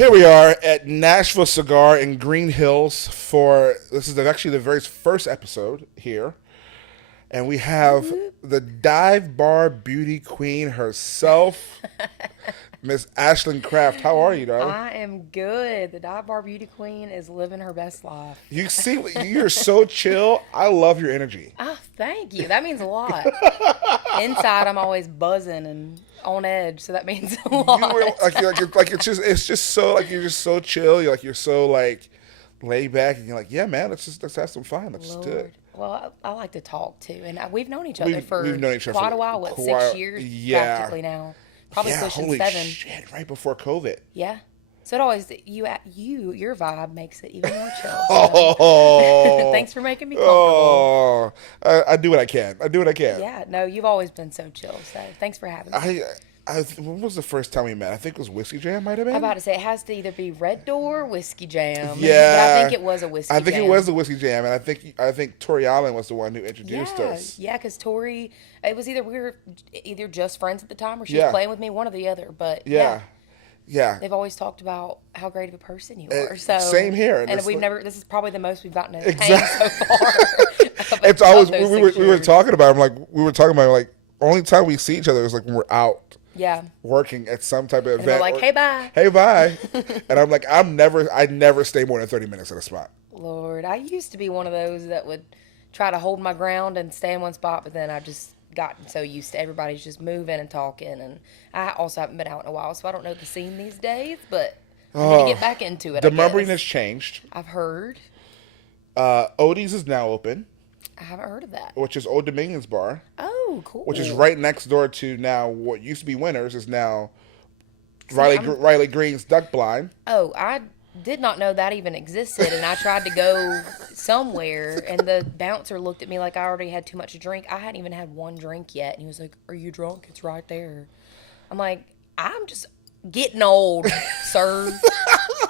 Here we are at Nashville Cigar in Green Hills for this is actually the very first episode here. And we have the dive bar beauty queen herself, Miss Ashland Craft. How are you, darling? I am good. The dive bar beauty queen is living her best life. You see, you're so chill. I love your energy. Oh, thank you. That means a lot. Inside, I'm always buzzing and on edge, so that means a lot. You were it's just so like you're just so chill. You're so like laid back, and you're like, yeah, man, let's have some fun. Let's just do it. Well, I like to talk too, and we've known each other for we've known each other quite for a while. What, quite, 6 years practically now? Probably pushing holy 7. Shit, right before COVID. Yeah. So it always your vibe makes it even more chill. So. Oh, Thanks for making me comfortable. Oh, I do what I can. Yeah, no, you've always been so chill. So thanks for having me. When was the first time we met? I think it was Whiskey Jam, might have been. I'm about to say it has to either be Red Door or Whiskey Jam. Yeah, but I think it was a Whiskey Jam. I think it was a Whiskey Jam, and I think Tori Allen was the one who introduced us. Yeah, because Tori, it was either we were either just friends at the time or she was playing with me, one or the other. But yeah. They've always talked about how great of a person you are. So same here, and we've never. This is probably the most we've gotten to exactly. hang so far. It's always we were talking about. Like only time we see each other is like when we're out. Yeah. Working at some type of event. They're like, hey, bye. Hey, bye. And I'm like, I never stay more than 30 minutes at a spot. Lord, I used to be one of those that would try to hold my ground and stay in one spot, but then I've just gotten so used to everybody's just moving and talking. And I also haven't been out in a while, so I don't know the scene these days, but I'm going to get back into it. The Mumbling has changed. I've heard. Odie's is now open. I haven't heard of that. Which is Old Dominion's bar. Oh, cool. Which is right next door to now what used to be Winners is now Riley Green's Duck Blind. Oh, I did not know that even existed, and I tried to go somewhere, and the bouncer looked at me like I already had too much to drink. I hadn't even had one drink yet, and he was like, "Are you drunk? It's right there." I'm like, I'm just getting old, sir.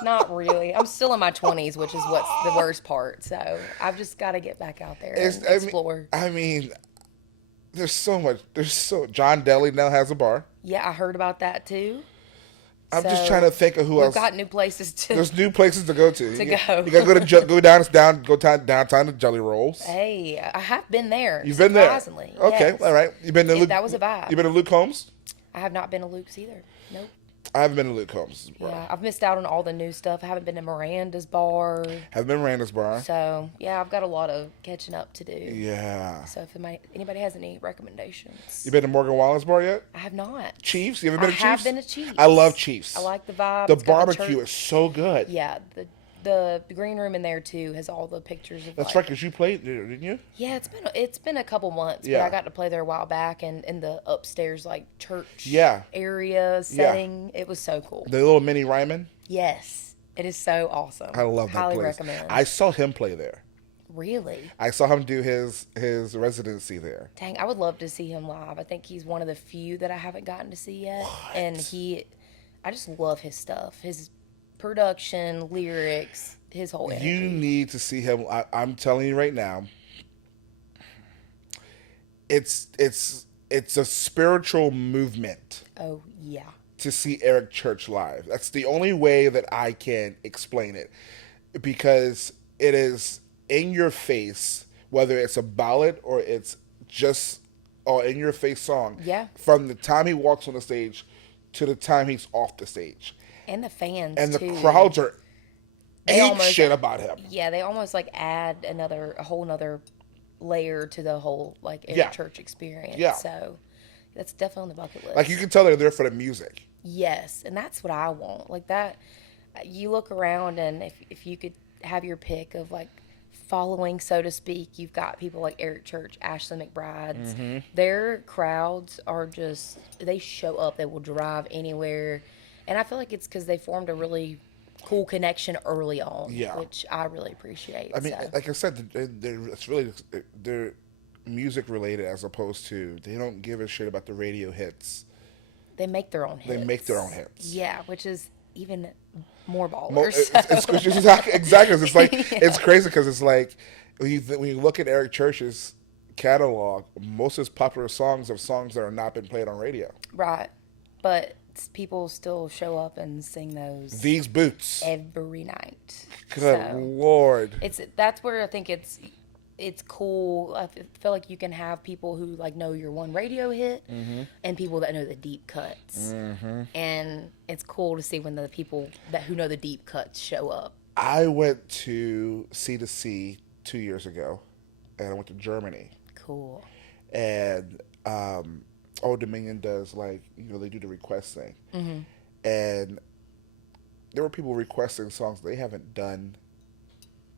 Not really. I'm still in my 20s, which is what's the worst part. So I've just got to get back out there and explore. I mean, there's so much. John Deli now has a bar. Yeah, I heard about that too. I'm just trying to think of who else. We've got new places to. There's new places to go to. You gotta go downtown to Jelly Rolls. Hey, I have been there. You've been there. Okay, yes. All right. You've been to Luke. That was a vibe. You been to Luke Holmes? I have not been to Luke's either. Nope. I haven't been to Luke Holmes' bar. Yeah, I've missed out on all the new stuff. I haven't been to Miranda's bar. Haven't been to Miranda's bar. So, yeah, I've got a lot of catching up to do. Yeah. So, if anybody has any recommendations. You been to Morgan Wallen's bar yet? I have not. Chiefs? You ever been to Chiefs? I have been to Chiefs. I love Chiefs. I like the vibe. The barbecue is so good. Yeah, the green room in there, too, has all the pictures of That's right, because you played there, didn't you? Yeah, it's been a couple months, but I got to play there a while back and in the upstairs, like, church area setting. Yeah. It was so cool. The little mini Ryman? Yes. It is so awesome. I love that Highly place. Recommend. I saw him play there. Really? I saw him do his residency there. Dang, I would love to see him live. I think he's one of the few that I haven't gotten to see yet. What? And I just love his stuff. His production, lyrics, his whole energy. You need to see him. I'm telling you right now. It's a spiritual movement. Oh, yeah. To see Eric Church live. That's the only way that I can explain it. Because it is in your face, whether it's a ballad or it's just an in your face song. Yeah. From the time he walks on the stage to the time he's off the stage. And the fans, and too. The crowds are ape shit about him. Yeah, they almost like add a whole nother layer to the whole like Eric Church experience. Yeah. So that's definitely on the bucket list. Like you can tell they're there for the music. Yes, and that's what I want. Like that, you look around and if you could have your pick of like following, so to speak, you've got people like Eric Church, Ashley McBryde. Mm-hmm. Their crowds are just, they show up. They will drive anywhere. And I feel like it's because they formed a really cool connection early on, which I really appreciate. I mean, like I said, they're music related as opposed to, they don't give a shit about the radio hits. They make their own hits. Yeah, which is even more ballers. Exactly. It's like it's crazy because it's like when you look at Eric Church's catalog, most of his popular songs are songs that are not been played on radio. Right, but people still show up and sing those These boots. every night. Good Lord. That's where I think it's cool. I feel like you can have people who like know your one radio hit, and people that know the deep cuts, and it's cool to see when the people who know the deep cuts show up. I went to C2C 2 years ago, and I went to Germany. Cool. And Old Dominion does, like, they do the request thing. And there were people requesting songs they haven't done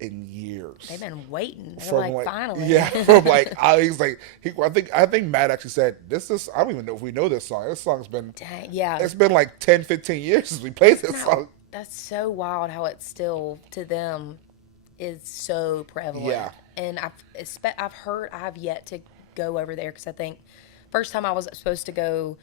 in years. They've been waiting. They're like, finally. Yeah, from like, I think Matt actually said, I don't even know if we know this song. This song's been, it's been like 10, 15 years since we played this song. That's so wild how it still, to them, is so prevalent. Yeah. And I've yet to go over there because I think first time I was supposed to go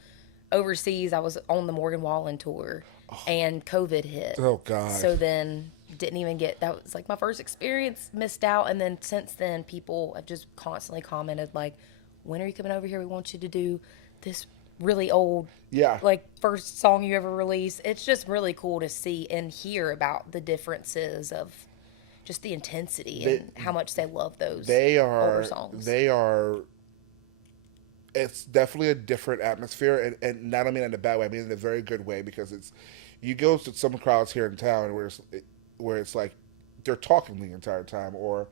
overseas, I was on the Morgan Wallen tour, and COVID hit. Oh, God. So then didn't even that was like my first experience, missed out. And then since then, people have just constantly commented like, when are you coming over here? We want you to do this really old, like, first song you ever released. It's just really cool to see and hear about the differences of just the intensity and how much they love those older songs. It's definitely a different atmosphere, and not only in a bad way, I mean in a very good way, because you go to some crowds here in town where it's like they're talking the entire time, or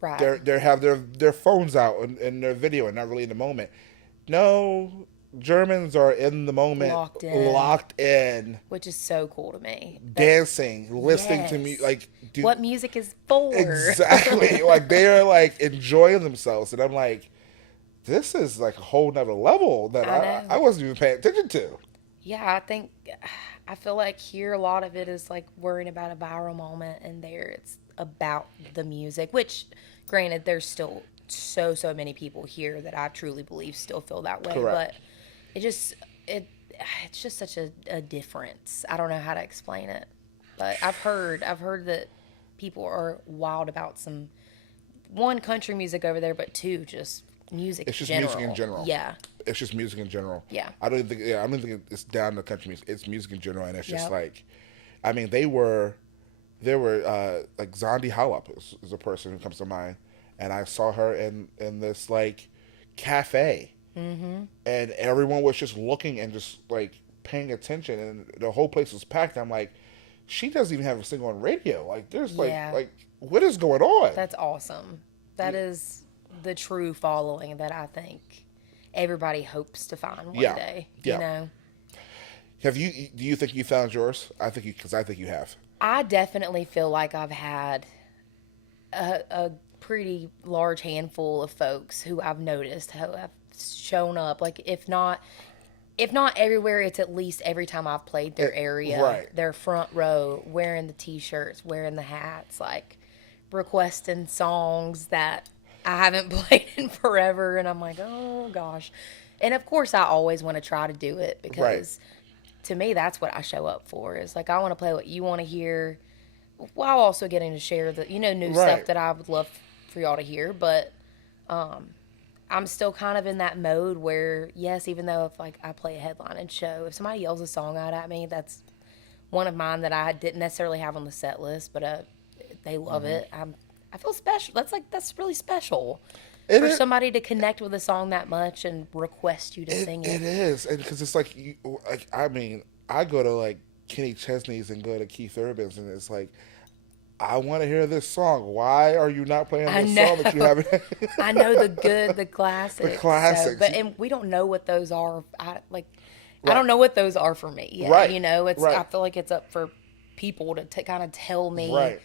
they have their phones out and their video and not really in the moment. No, Germans are in the moment, locked in, which is so cool to me. Dancing, listening to me, like, what music is for? Exactly, like they are like enjoying themselves, and I'm like, this is like a whole nother level that I wasn't even paying attention to. Yeah, I feel like here a lot of it is like worrying about a viral moment, and there it's about the music, which, granted, there's still so many people here that I truly believe still feel that way. Correct. But it's just such a difference. I don't know how to explain it, but I've heard that people are wild about some, one, country music over there, but two, just music. It's just music in general. Yeah. It's just music in general. Yeah. I don't think it's down to country music. It's music in general, and it's just like, I mean, they were like Zondi Hollop is a person who comes to mind, and I saw her in this like cafe, and everyone was just looking and just like paying attention, and the whole place was packed. I'm like, she doesn't even have a single on radio. Like, there's like what is going on? That's awesome. That is the true following that I think everybody hopes to find one day. You know. Do you think you found yours? Because I think you have. I definitely feel like I've had a pretty large handful of folks who I've noticed who have shown up. Like, if not everywhere, it's at least every time I've played their area. Right. Their front row, wearing the T-shirts, wearing the hats, like requesting songs that I haven't played in forever. And I'm like, oh gosh. And of course I always want to try to do it, because to me, that's what I show up for, is like, I want to play what you want to hear, while also getting to share the, new stuff that I would love for y'all to hear. But I'm still kind of in that mode where, yes, even though if like I play a headlining show, if somebody yells a song out at me, that's one of mine that I didn't necessarily have on the set list, but they love it. I feel special. That's really special for somebody to connect with a song that much and request you to sing it. It is, and because it's like, I mean, I go to like Kenny Chesney's and go to Keith Urban's, and it's like, I want to hear this song. Why are you not playing this song that you haven't? I know the good, the classics. The classics. And we don't know what those are. I don't know what those are for me yet. Right. I feel like it's up for people to kind of tell me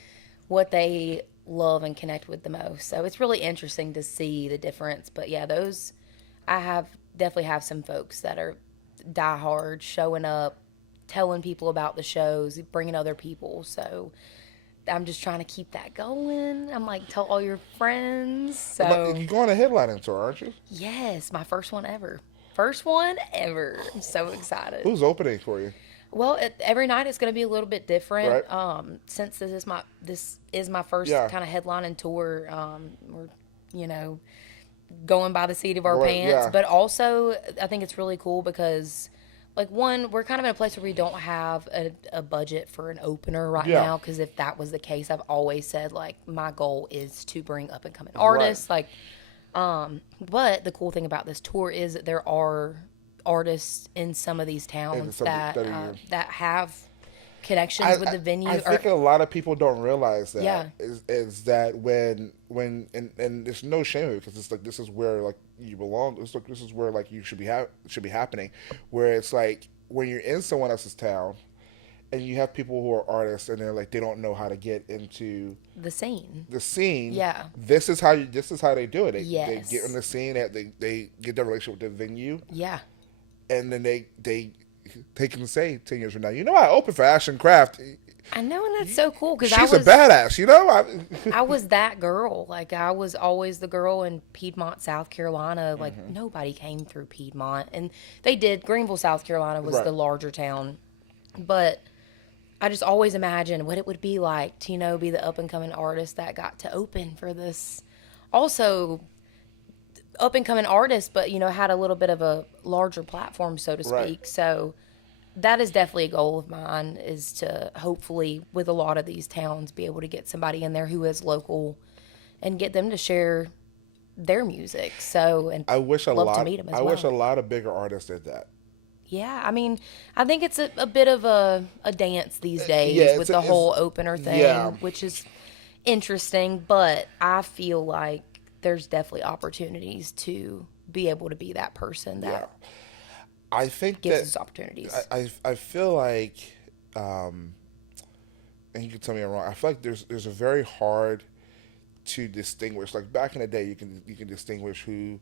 what they love and connect with the most. So it's really interesting to see the difference. But yeah, I definitely have some folks that are diehard, showing up, telling people about the shows, bringing other people. So I'm just trying to keep that going. I'm like, tell all your friends. So you're going to headlining tour, aren't you? Yes, my first one ever. I'm so excited. Who's opening for you? Well, every night it's going to be a little bit different. Right. Since this is my first kind of headlining tour. We're going by the seat of our pants. Yeah. But also, I think it's really cool because like, one, we're kind of in a place where we don't have a budget for an opener right Yeah. now, because if that was the case, I've always said, like, my goal is to bring up and coming artists. Like, but the cool thing about this tour is that there are artists in some of these towns that have connections with the venue. I think a lot of people don't realize that. Yeah. Is that when and there's no shame in it, because it's like, this is where, like, you belong. It's like, this is where, like, you should be happening. Where it's like, when you're in someone else's town and you have people who are artists and they're like, they don't know how to get into the scene. Yeah. This is how they do it. They Yes. get in the scene, they get their relationship with the venue. Yeah. And then they can say 10 years from now, I opened for Ashland Craft. I know, and that's so cool, because she's a badass, I was that girl. Like, I was always the girl in Piedmont, South Carolina. Like, nobody came through Piedmont. And they did. Greenville, South Carolina was the larger town. But I just always imagined what it would be like to, be the up-and-coming artist that got to open for this. Also, up-and-coming artist, but, had a little bit of a larger platform, so to speak. Right. So that is definitely a goal of mine, is to hopefully, with a lot of these towns, be able to get somebody in there who is local and get them to share their music. So, and I wish a love lot. to meet them as I well. wish a lot of bigger artists did that. Yeah, I mean, I think it's a bit of a dance these days with the whole opener thing, which is interesting. But I feel like there's definitely opportunities to be able to be that person that I think gives that us opportunities. I feel like, and you can tell me I'm wrong, I feel like there's a very hard to distinguish. Like, back in the day, you can distinguish who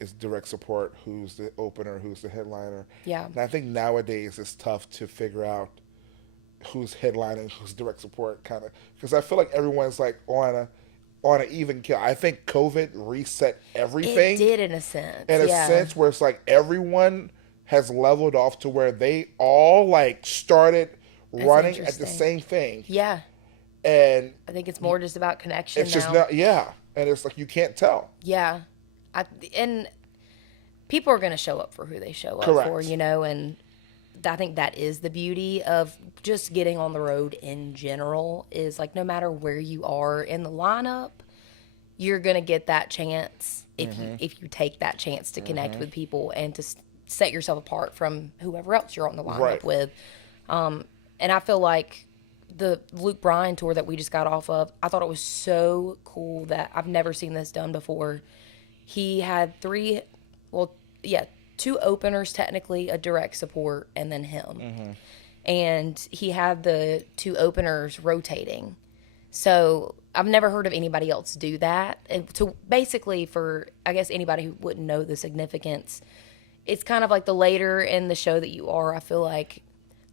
is direct support, who's the opener, who's the headliner. Yeah. And I think nowadays it's tough to figure out who's headlining, who's direct support, kind of, because I feel like everyone's like on an even kill. I think COVID reset everything. It did, in a sense. In a sense where it's like everyone has leveled off to where they all, like, started running at the same thing. Yeah. And I think it's more just about connection it's now. just not, and it's like, you can't tell. Yeah. And people are going to show up for who they show up Correct. for, and I think that is the beauty of just getting on the road in general, is like, no matter where you are in the lineup, you're going to get that chance if you take that chance to connect with people and to set yourself apart from whoever else you're on the lineup with. And I feel like the Luke Bryan tour that we just got off of, I thought it was so cool that I've never seen this done before. He had two openers, technically, a direct support, and then him. And he had the two openers rotating. So I've never heard of anybody else do that. And to basically, for, I guess, anybody who wouldn't know the significance, it's kind of like the later in the show that you are, I feel like,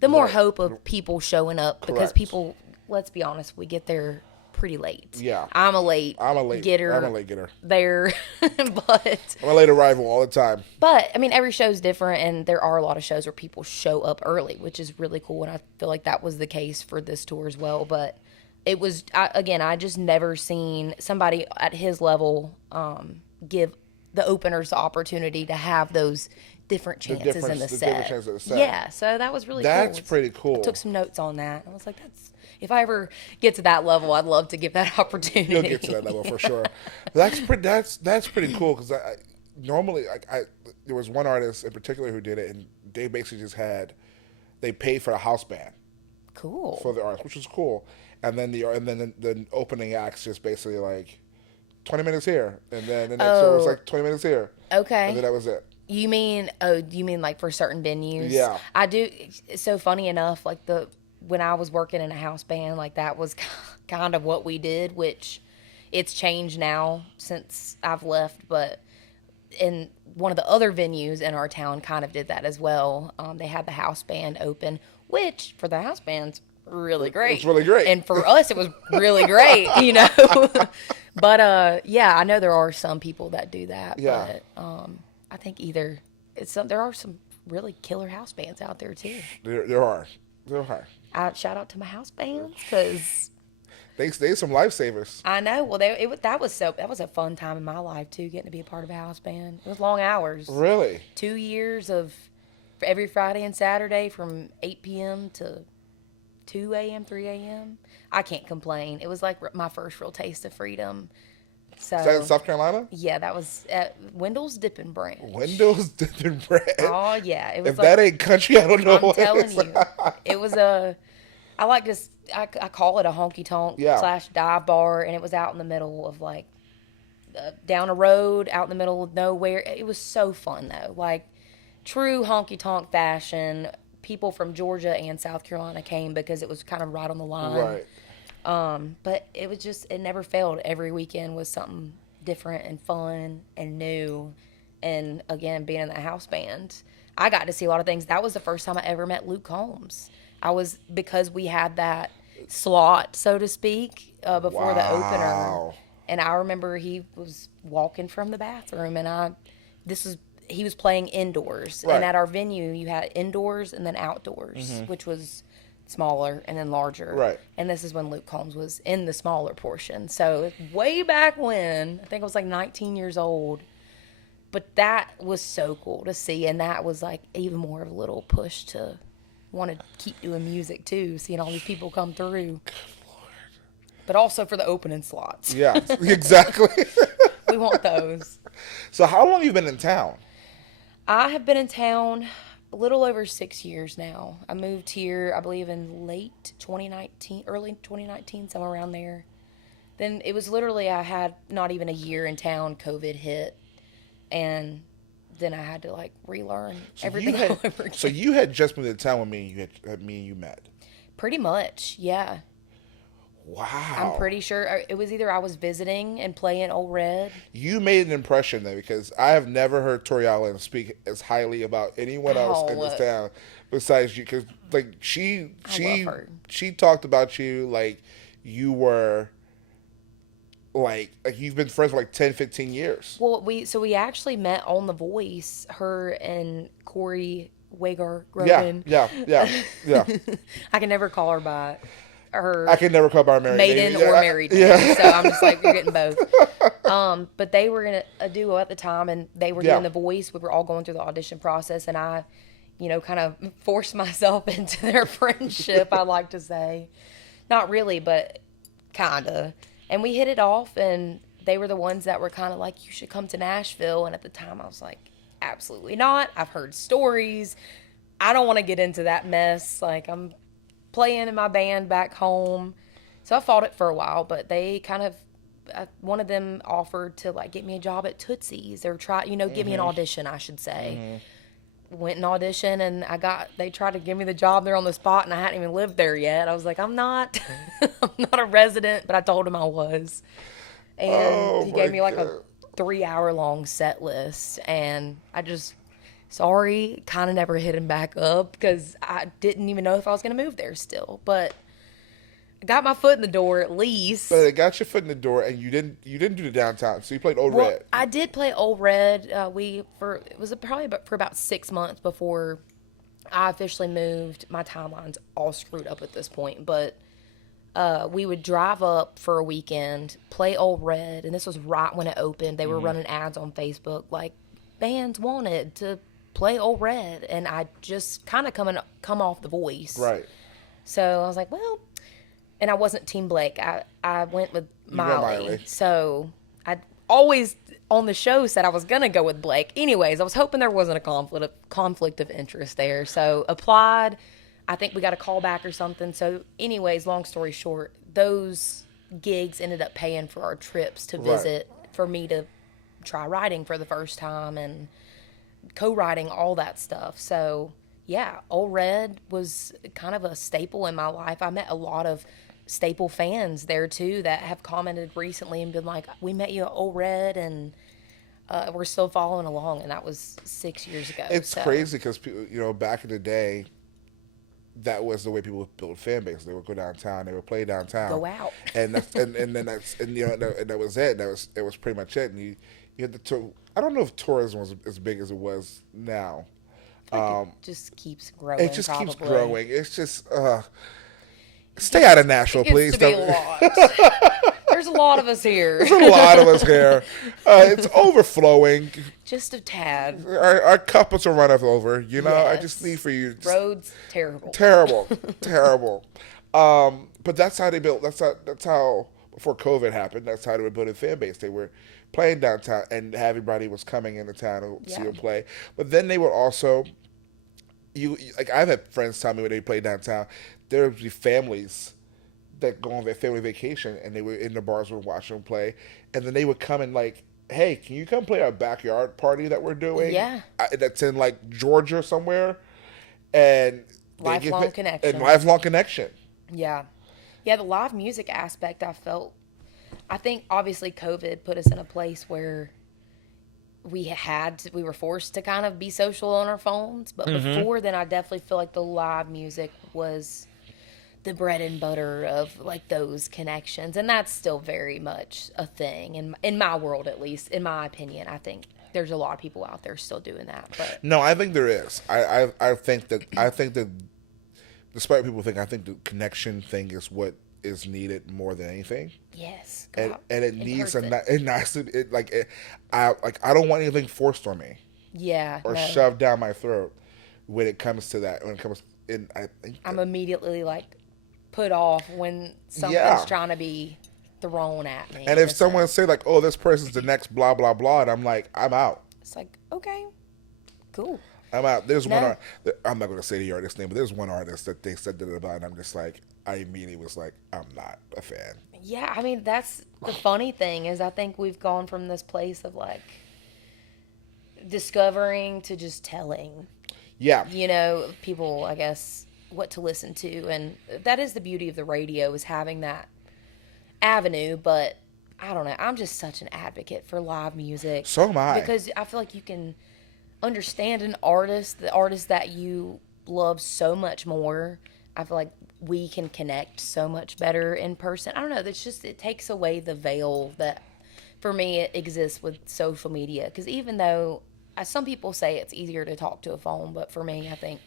the more hope of people showing up. Because people, let's be honest, we get there pretty late. Yeah. I'm a late getter. I'm a late getter. There. But I'm a late arrival all the time. But, I mean, every show's different, and there are a lot of shows where people show up early, which is really cool, and I feel like that was the case for this tour as well. But it was, I just never seen somebody at his level give the openers the opportunity to have those different chances in the set. Yeah, so that was really cool. That's pretty cool. I took some notes on that. I was like, if I ever get to that level, I'd love to give that opportunity. You'll get to that level for sure. That's pretty cool, because I normally, there was one artist in particular who did it, and they basically just they paid for a house band. Cool. For the artist, which was cool. And then the opening acts just basically like 20 minutes here, and then the next show was like 20 minutes here. Okay. And then that was it. You mean like for certain venues? Yeah. I do. So funny enough, like when I was working in a house band, like that was kind of what we did, which it's changed now since I've left, but in one of the other venues in our town kind of did that as well. They had the house band open, which for the house band's really great. It's really great. And for us, it was really great, But I know there are some people that do that. Yeah. But I think there are some really killer house bands out there too. There are. Shout out to my house bands, because they some lifesavers. I know. Well, that was a fun time in my life too, getting to be a part of a house band. It was long hours. Really? 2 years of every Friday and Saturday from 8 p.m. to 2 a.m., 3 a.m. I can't complain. It was like my first real taste of freedom. So, Is that in South Carolina? Yeah, that was at Wendell's Dipping Branch. Wendell's Dipping Branch. Oh, yeah. It was if that ain't country, I don't know I'm what telling is. you. It was I like this, I call it a honky tonk / dive bar, and it was out in the middle of like, down a road, out in the middle of nowhere. It was so fun though. Like, true honky tonk fashion. People from Georgia and South Carolina came because it was kind of right on the line. Right. But it was just, it never failed. Every weekend was something different and fun and new. And again, being in the house band, I got to see a lot of things. That was the first time I ever met Luke Combs. Because we had that slot, so to speak, before the opener. And I remember he was walking from the bathroom, and he was playing indoors. Right. And at our venue, you had indoors and then outdoors, which was smaller and then larger. Right. And this is when Luke Combs was in the smaller portion. So way back when, I think I was like 19 years old. But that was so cool to see, and that was like even more of a little push to want to keep doing music too, seeing all these people come through. But also for the opening slots. Yeah, exactly. We want those. So how long have you been in town? I have been in town a little over 6 years now. I moved here, I believe, in late 2019, early 2019, somewhere around there. Then it was literally, I had not even a year in town, COVID hit, and then I had to like relearn everything all over again. So you had just moved to town when me and you met? Pretty much, yeah. Wow. I'm pretty sure it was either I was visiting and playing Old Red. You made an impression there, because I have never heard Tori Allen speak as highly about anyone else in this town besides you. Because like she talked about you like you were like you've been friends for like 10, 15 years. Well, we actually met on The Voice, her and Corey Wagar Grogan. Yeah. I can never call her by her. I can never call her married maiden name. or married name. So I'm just like, you're getting both. But they were in a duo at the time, and they were doing The Voice. We were all going through the audition process, and I, kind of forced myself into their friendship, I like to say. Not really, but kind of. And we hit it off, and they were the ones that were kind of like, you should come to Nashville. And at the time, I was like, absolutely not. I've heard stories. I don't want to get into that mess. Like, I'm playing in my band back home. So I fought it for a while, but they kind of, one of them offered to like get me a job at Tootsie's, or try, give me an audition, I should say. Went and auditioned, and they tried to give me the job there on the spot, and I hadn't even lived there yet. I was like, I'm not a resident, but I told him I was. And he gave me like a 3-hour long set list, and I just, sorry, kind of never hit him back up because I didn't even know if I was going to move there still. But I got my foot in the door at least. But it got your foot in the door, and you didn't do the downtown. So you played Old Red. I did play Old Red. It was probably for about 6 months before I officially moved. My timeline's all screwed up at this point, but we would drive up for a weekend, play Old Red, and this was right when it opened. They were running ads on Facebook like bands wanted to play Old Red, and I just kind of come off The Voice. Right. So I was like, well. And I wasn't Team Blake. I went with Miley. So I always on the show said I was going to go with Blake. Anyways, I was hoping there wasn't a conflict of interest there. So applied. I think we got a call back or something. So anyways, long story short, those gigs ended up paying for our trips to visit, for me to try writing for the first time and co-writing, all that stuff. So yeah, Old Red was kind of a staple in my life. I met a lot of staple fans there too that have commented recently and been like, we met you at Old Red, and we're still following along. And that was 6 years ago. It's crazy because back in the day, that was the way people would build fan base. They would go downtown, they would play downtown, go out, and that was it. It was pretty much it. And you had the tour. I don't know if tourism was as big as it was now. It just keeps growing. It just keeps growing. It's just stay out of Nashville, please. It gets to be a lot. There's a lot of us here. There's a lot of us here. It's overflowing. Just a tad. Our cup is runneth over. You know, I Yes. just need for you. Roads, terrible. Terrible, terrible. But that's how they built. That's how before COVID happened. That's how they were building fan base. They were playing downtown, and everybody was coming into town to see them play. But then they would also, like I've had friends tell me when they play downtown, there would be families that go on their family vacation, and they were in the bars would watch them play, and then they would come and like, hey, can you come play our backyard party that we're doing? Yeah. That's in like Georgia somewhere, and Lifelong connection. And lifelong connection. Yeah. Yeah, the live music aspect I think obviously COVID put us in a place where we were forced to kind of be social on our phones. But before then, I definitely feel like the live music was the bread and butter of like those connections. And that's still very much a thing in my world, at least, in my opinion. I think there's a lot of people out there still doing that. But no, I think there is. I think that despite people think, I think the connection thing is what is needed more than anything. yes. And God, it in needs person. I don't want anything forced on me Yeah. or no. shoved down my throat when it comes to that. When it comes in, I think I'm immediately like put off when something's trying to be thrown at me. and if someone say like, "Oh, this person's the next blah blah blah," and I'm like, "I'm out. It's like, okay, cool. I'm out." There's No. one. I'm not going to say the artist's name, but there's one artist that they said that about, and I'm just like, I immediately was like, I'm not a fan. Yeah, I mean, that's the funny thing is I think we've gone from this place of like discovering to just telling, Yeah, you know, people, I guess, what to listen to. And that is the beauty of the radio, is having that avenue. But I don't know, I'm just such an advocate for live music. so am I. Because I feel like you can understand the artist that you love so much more. I feel like we can connect so much better in person. I don't know. It takes away the veil that, for me, it exists with social media. Because even though some people say it's easier to talk to a phone, but for me, I think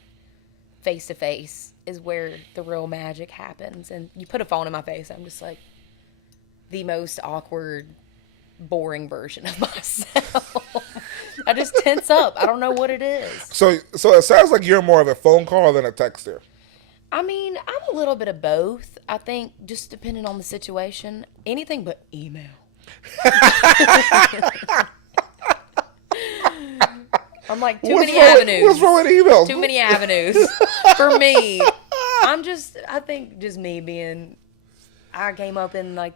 face to face is where the real magic happens. And you put a phone in my face, I'm just like the most awkward, boring version of myself. I just tense up. I don't know what it is. So it sounds like you're more of a phone call than a texter. I mean, I'm a little bit of both. I think just depending on the situation, anything but email. I'm like, too many avenues. What's wrong with emails? Too many avenues. For me, I think just me being, I came up in like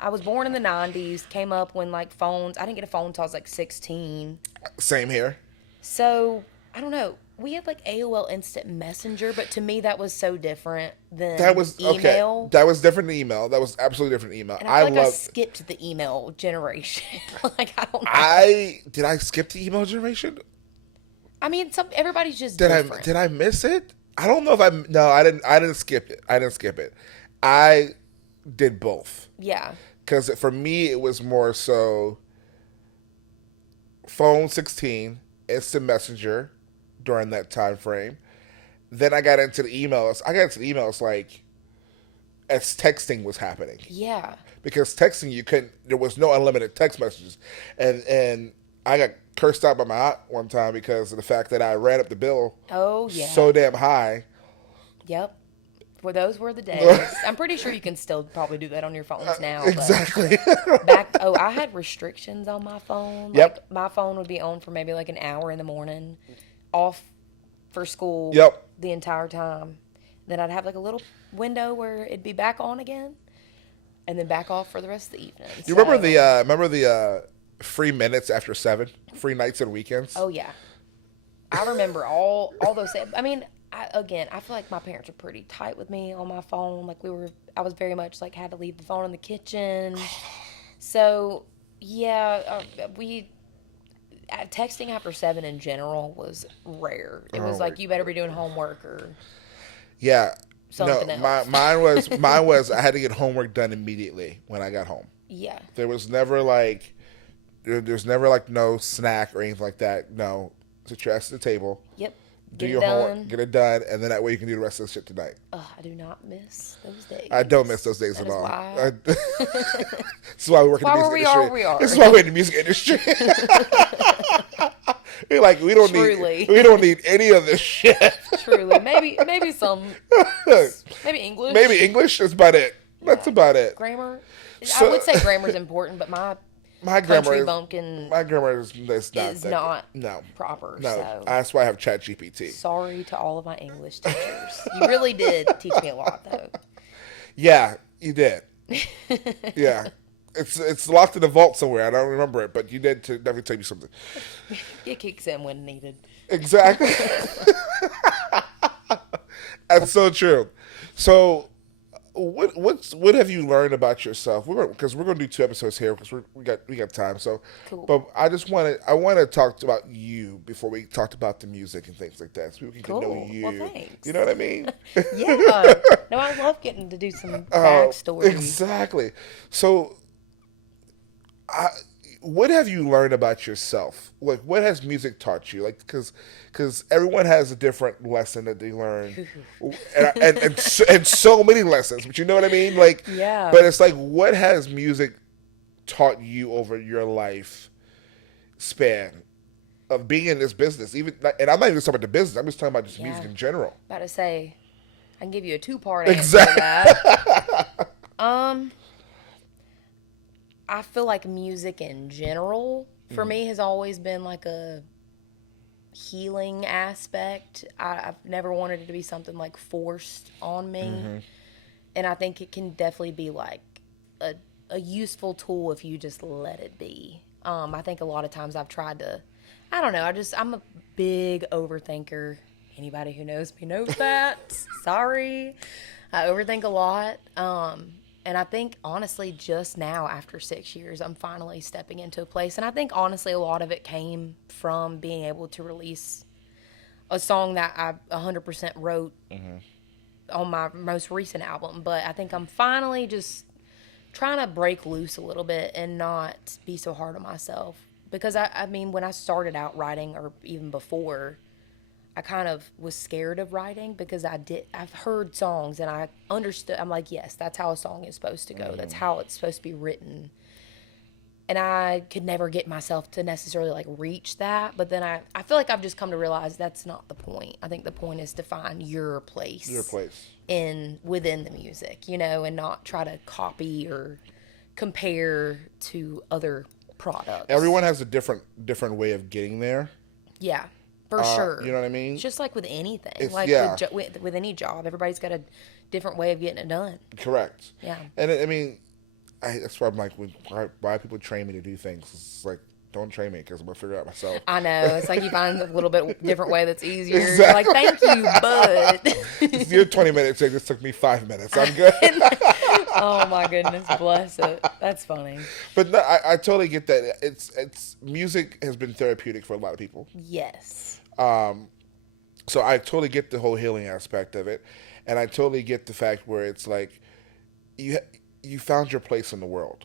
I was born in the 90s, came up when like phones, I didn't get a phone until I was like 16. Same here. So, I don't know. We had like AOL Instant Messenger, but to me that was so different than That was email. okay. That was different than email. That was absolutely different than email. And I feel like I skipped the email generation. Like, I don't know. Did I skip the email generation? I mean, everybody's just Did different. did I miss it? I don't know if I didn't skip it. I didn't skip it. I did both. Yeah. Because for me, it was more so phone 16, instant messenger during that time frame. Then I got into the emails. Like as texting was happening. Yeah. Because texting, there was no unlimited text messages. And I got cursed out by my aunt one time because of the fact that I ran up the bill Oh, yeah. so damn high. Yep. Well, those were the days. I'm pretty sure you can still probably do that on your phones now. Exactly. But I had restrictions on my phone. Yep. Like, my phone would be on for maybe like an hour in the morning, off for school Yep. the entire time. Then I'd have like a little window where it'd be back on again, and then back off for the rest of the evening. You remember the free minutes after 7, free nights and weekends? Oh yeah, I remember all those. I mean, I feel like my parents were pretty tight with me on my phone. Like I was very much like had to leave the phone in the kitchen. So yeah, texting after 7 in general was rare. It was like you better be doing homework or Yeah. something No, else. mine was I had to get homework done immediately when I got home. Yeah. There was never like there's never like no snack or anything like that. No. Sit your ass at the table. Yep. do Get your it homework, done. get it done, and then that way you can do the rest of the shit tonight. I do not miss those days. I don't miss those days That at is all. why. This is why we work in the Why music we industry. are, we are. This is why we're in the music industry. We're like, we don't need any of this shit. Truly, maybe some, maybe English. Maybe English. That's about it. That's about it. Grammar. So, I would say grammar's important, but my grammar country is bumpkin is not no proper. no. So That's why I have ChatGPT. sorry to all of my English teachers. You really did teach me a lot, though. Yeah, you did. Yeah. It's locked in a vault somewhere. I don't remember it, but you did to never tell me something. It kicks in when needed. Exactly. That's so true. So, what have you learned about yourself? Because we're going to do 2 episodes here because we got time. So, Cool. But I want to talk about you before we talked about the music and things like that, so people can Cool. get to know you. Well, thanks. You know what I mean? Yeah. No, I love getting to do some backstory. Exactly. So, what have you learned about yourself? Like, what has music taught you? Like, because everyone has a different lesson that they learn, and so many lessons. But you know what I mean? Like, Yeah. But it's like, what has music taught you over your life span of being in this business? Even, and I'm not even talking about the business. I'm just talking about just music in general. About to say, I can give you a 2-part answer Exactly. to that. I feel like music in general for me has always been like a healing aspect. I've never wanted it to be something like forced on me. And I think it can definitely be like a useful tool if you just let it be. I think a lot of times I've tried to, I don't know, I'm a big overthinker. Anybody who knows me knows that. Sorry. I overthink a lot. And I think, honestly, just now, after 6 years, I'm finally stepping into a place. And I think, honestly, a lot of it came from being able to release a song that I 100% wrote on my most recent album. But I think I'm finally just trying to break loose a little bit and not be so hard on myself. Because, I mean, when I started out writing, or even before, I kind of was scared of writing because I've heard songs and I understood. I'm like, yes, that's how a song is supposed to go. That's how it's supposed to be written. And I could never get myself to necessarily like reach that. But then I feel like I've just come to realize that's not the point. I think the point is to find your place. Within the music, and not try to copy or compare to other products. Everyone has a different way of getting there. Yeah. For sure. You know what I mean? It's just like with anything. With any job, everybody's got a different way of getting it done. Correct. Yeah. And I mean, that's why I'm like, why people train me to do things? It's like, don't train me because I'm going to figure it out myself. I know. It's like you find a little bit different way that's easier. Exactly. Like, thank you, bud. Your 20 minutes, it just took me 5 minutes. I'm good. Oh, my goodness. Bless it. That's funny. But no, I totally get that. It's music has been therapeutic for a lot of people. Yes. So I totally get the whole healing aspect of it, and I totally get the fact where it's like you found your place in the world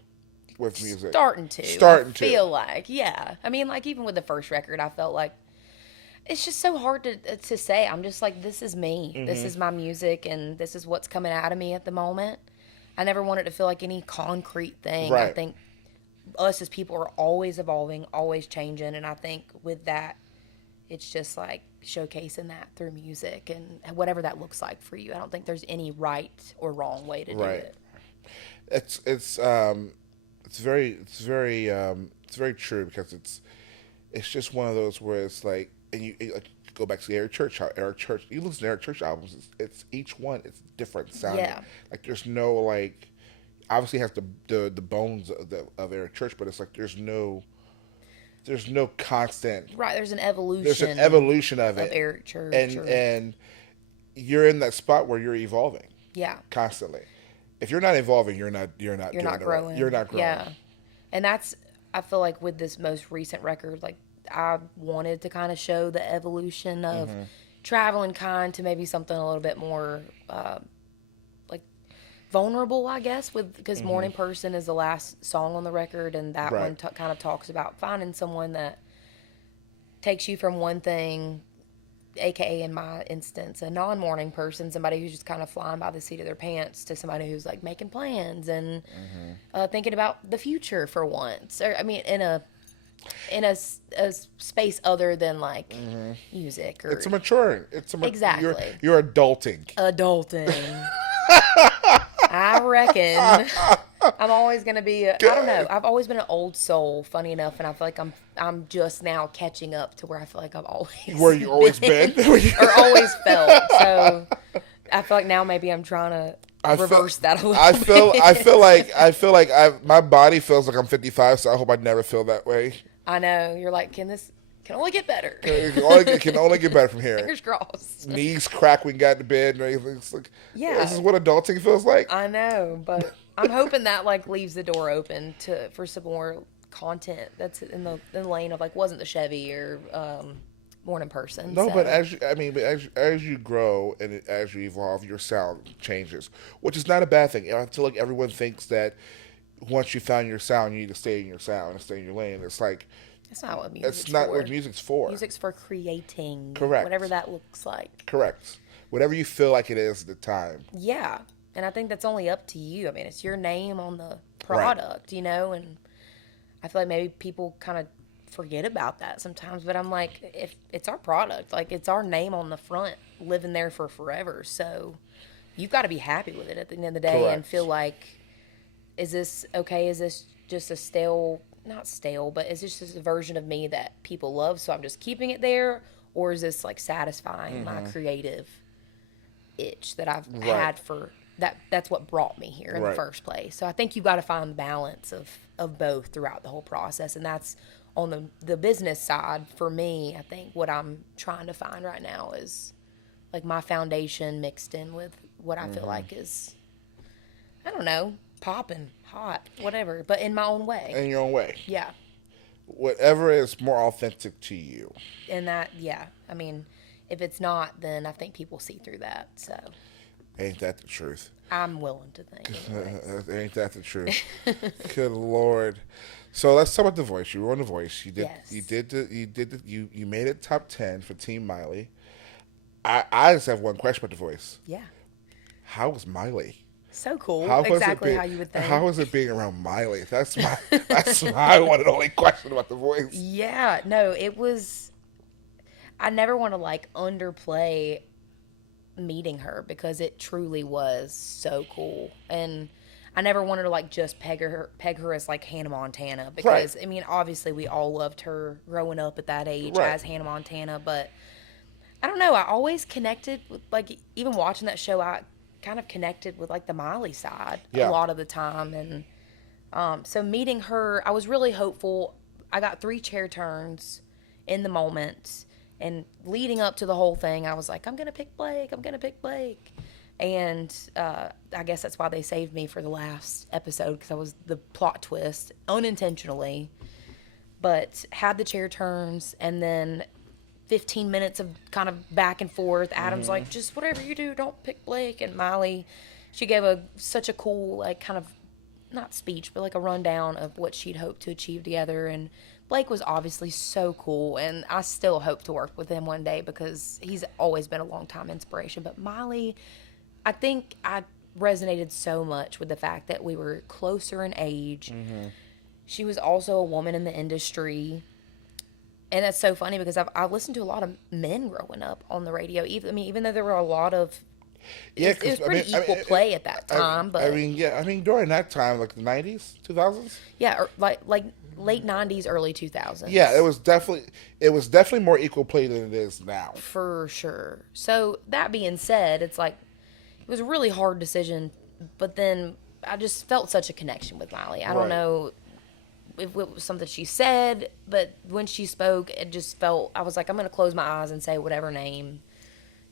with music. Starting to. I feel like, yeah. I mean, like even with the first record, I felt like it's just so hard to say. I'm just like, this is me. Mm-hmm. This is my music, and this is what's coming out of me at the moment. I never wanted to feel like any concrete thing. Right. I think us as people are always evolving, always changing, and I think with that, it's just like showcasing that through music and whatever that looks like for you. I don't think there's any right or wrong way to do it. It's very true because it's just one of those where it's like, and you go back to the Eric Church. You listen to Eric Church albums. It's each one. It's different sounding. Yeah. Like there's no like, obviously it has the bones of Eric Church, but it's like there's no constant. Right, there's an evolution. There's an evolution of it. Of Eric Church. And you're in that spot where you're evolving. Yeah. Constantly. If you're not evolving, you're not growing. You're not growing. Yeah. And that's, I feel like with this most recent record, like I wanted to kind of show the evolution of traveling kind to maybe something a little bit more like vulnerable, I guess, because Morning Person is the last song on the record, and that one kind of talks about finding someone that takes you from one thing AKA in my instance, a non-morning person, somebody who's just kind of flying by the seat of their pants, to somebody who's like making plans and thinking about the future for once. Or I mean, in a space other than like music or It's a maturing. exactly. You're adulting. Adulting. I reckon I'm always gonna be. I don't know. I've always been an old soul. Funny enough, and I feel like I'm just now catching up to where I feel like I've always Where you always been, or always felt. So I feel like now maybe I'm trying to reverse that a little bit. I feel like my body feels like I'm 55, so I hope I never feel that way. I know. You're like, can only get better. It can only get better from here. Fingers crossed. Knees crack when you got to bed and everything. It's like, Yeah. this is what adulting feels like. I know, but I'm hoping that like leaves the door open for some more content that's in the lane of like wasn't the Chevy or morning person. No, so. but as you grow and as you evolve, your sound changes, which is not a bad thing. I feel like everyone thinks that once you found your sound, you need to stay in your sound and stay in your lane. It's like That's not what music's it's not for. what music's for. Music's for creating. Correct. Whatever that looks like. Correct. Whatever you feel like it is at the time. Yeah. And I think that's only up to you. I mean, it's your name on the product, you know, and I feel like maybe people kind of forget about that sometimes, but I'm like, if it's our product, like it's our name on the front, living there for forever. So you've got to be happy with it at the end of the day. Correct. And feel like, is this okay? Is this just a stale, not stale, but is this just a version of me that people love? So I'm just keeping it there, or is this like satisfying my creative itch that I've had for that? That's what brought me here in the first place. So I think you've got to find the balance of both throughout the whole process, and that's on the business side for me. I think what I'm trying to find right now is like my foundation mixed in with what I feel like is, I don't know, popping, hot, whatever, but in my own way. In your own way. Yeah. Whatever is more authentic to you. And that, yeah. I mean, if it's not, then I think people see through that. So. Ain't that the truth? I'm willing to think. Ain't that the truth? Good Lord. So let's talk about The Voice. You were on The Voice. You did. You made it top 10 for Team Miley. I just have one question about The Voice. Yeah. How was Miley? So cool. Exactly how you would think. How was it being around Miley? That's my one and only question about The Voice. Yeah. No, it was. I never want to like underplay meeting her because it truly was so cool, and I never wanted to like just peg her as like Hannah Montana because I mean obviously we all loved her growing up at that age as Hannah Montana, but I don't know, I always connected with like even watching that show I kind of connected with like the Miley side a lot of the time, and so meeting her I was really hopeful. I got 3 chair turns in the moment, and leading up to the whole thing I was like I'm gonna pick Blake, and I guess that's why they saved me for the last episode because I was the plot twist unintentionally, but had the chair turns and then 15 minutes of kind of back and forth. Adam's like, just whatever you do, don't pick Blake. And Miley, she gave such a cool, like, kind of, not speech, but like a rundown of what she'd hoped to achieve together. And Blake was obviously so cool, and I still hope to work with him one day because he's always been a long-time inspiration. But Miley, I think I resonated so much with the fact that we were closer in age. She was also a woman in the industry. And that's so funny because I've listened to a lot of men growing up on the radio. Even though there were a lot of, it was pretty equal play at that time. But during that time, like the 90s, 2000s. Yeah, or like late 90s, early 2000s. Yeah, it was definitely more equal play than it is now. For sure. So that being said, it's like it was a really hard decision, but then I just felt such a connection with Miley. I don't know if it was something she said, but when she spoke, it just felt, I was like, I'm going to close my eyes and say whatever name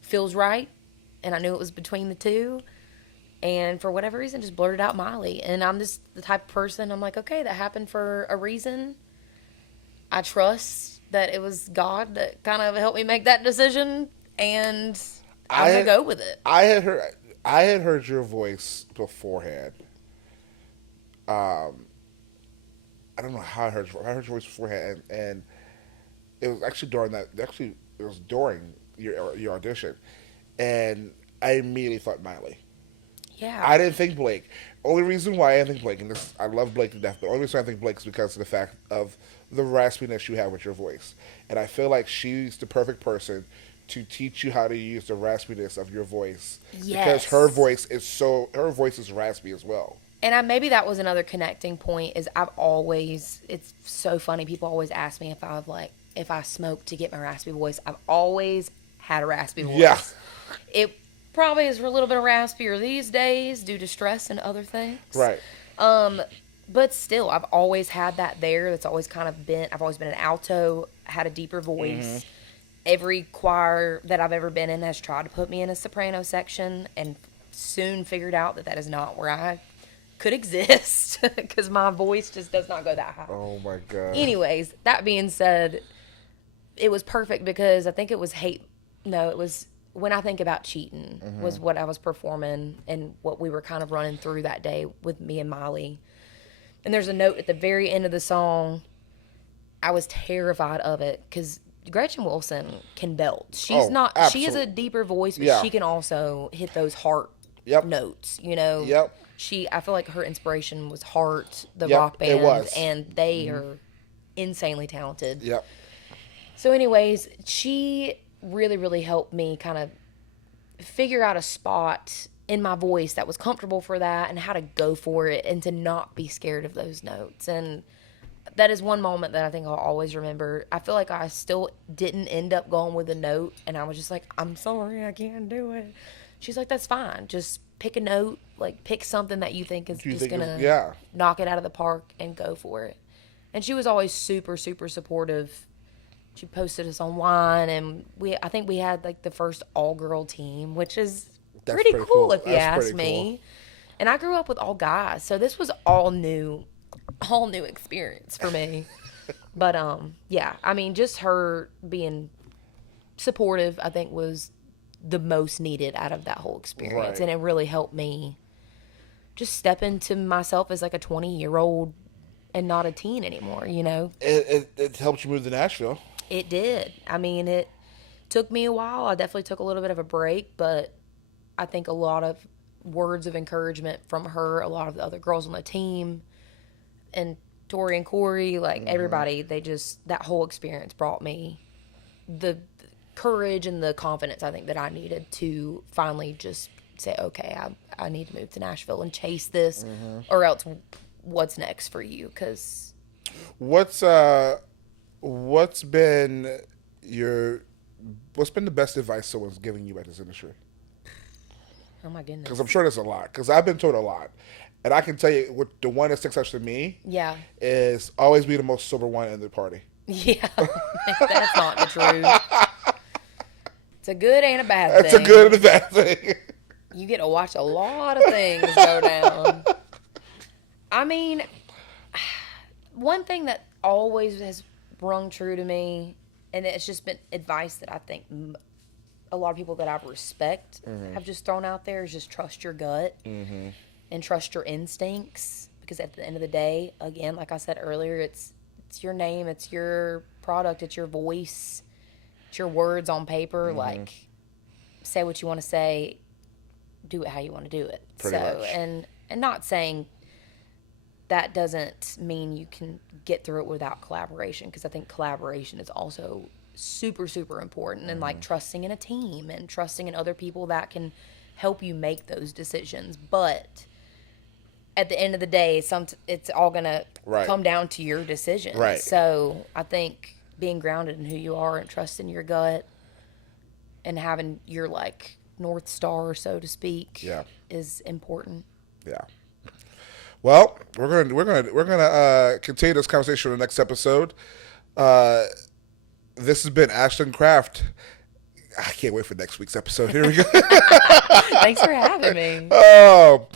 feels right. And I knew it was between the two. And for whatever reason, just blurted out Miley. And I'm just the type of person, I'm like, okay, that happened for a reason. I trust that it was God that kind of helped me make that decision. And I'm going to go with it. I had heard your voice beforehand. I don't know how I heard your voice beforehand, and it was actually during your audition, and I immediately thought Miley. Yeah. I didn't think Blake. Only reason why I didn't think Blake, and this, I love Blake to death, but the only reason I think Blake is because of the fact of the raspiness you have with your voice. And I feel like she's the perfect person to teach you how to use the raspiness of your voice. Yes. Because her voice is raspy as well. And maybe that was another connecting point is it's so funny. People always ask me if I smoke to get my raspy voice. I've always had a raspy voice. Yeah. It probably is a little bit raspier these days due to stress and other things. Right. But still, I've always had that there. That's always kind of been, I've always been an alto, had a deeper voice. Mm-hmm. Every choir that I've ever been in has tried to put me in a soprano section and soon figured out that is not where I could exist because my voice just does not go that high. Oh my God. Anyways, that being said, it was perfect because I think it was When I Think About Cheating Mm-hmm. was what I was performing and what we were kind of running through that day with me and Miley. And there's a note at the very end of the song. I was terrified of it because Gretchen Wilson can belt. She has a deeper voice, but she can also hit those heart notes, you know? Yep. I feel like her inspiration was Heart, the rock band, and they are insanely talented. Yep. So anyways, she really, really helped me kind of figure out a spot in my voice that was comfortable for that and how to go for it and to not be scared of those notes. And that is one moment that I think I'll always remember. I feel like I still didn't end up going with a note, and I was just like, I'm sorry, I can't do it. She's like, that's fine. Just pick a note, like pick something that you think is just going to knock it out of the park and go for it. And she was always super, super supportive. She posted us online, and I think we had like the first all-girl team, which is pretty cool if you ask me. And I grew up with all guys, so this was all new experience for me. But yeah, I mean, just her being supportive, I think, was the most needed out of that whole experience. Right. And it really helped me just step into myself as like a 20-year-old and not a teen anymore, you know? It helped you move to Nashville. It did. I mean, it took me a while. I definitely took a little bit of a break, but I think a lot of words of encouragement from her, a lot of the other girls on the team, and Tori and Corey, like everybody, that whole experience brought me the courage and the confidence I think that I needed to finally just say, okay, I need to move to Nashville and chase this, or else what's next for you? Because what's been the best advice someone's giving you about this industry? Oh my goodness! Because I'm sure there's a lot. Because I've been told a lot, and I can tell you what the one that sticks out to me. Yeah. Is always be the most sober one in the party. Yeah, that's not the truth. It's a good and a bad thing. It's a good and a bad thing. You get to watch a lot of things go down. I mean, one thing that always has rung true to me, and it's just been advice that I think a lot of people that I respect have just thrown out there, is just trust your gut and trust your instincts. Because at the end of the day, again, like I said earlier, it's your name, it's your product, it's your voice, it's your words on paper. Like, say what you want to say, do it how you want to do it. Pretty much. And not saying that doesn't mean you can get through it without collaboration, because I think collaboration is also super, super important, and like trusting in a team and trusting in other people that can help you make those decisions. But at the end of the day, it's all gonna come down to your decision. Right. So I think being grounded in who you are and trusting your gut and having your like North Star, so to speak, is important. Yeah. Well, we're gonna continue this conversation in the next episode. This has been Ashland Craft. I can't wait for next week's episode. Here we go. Thanks for having me. Oh.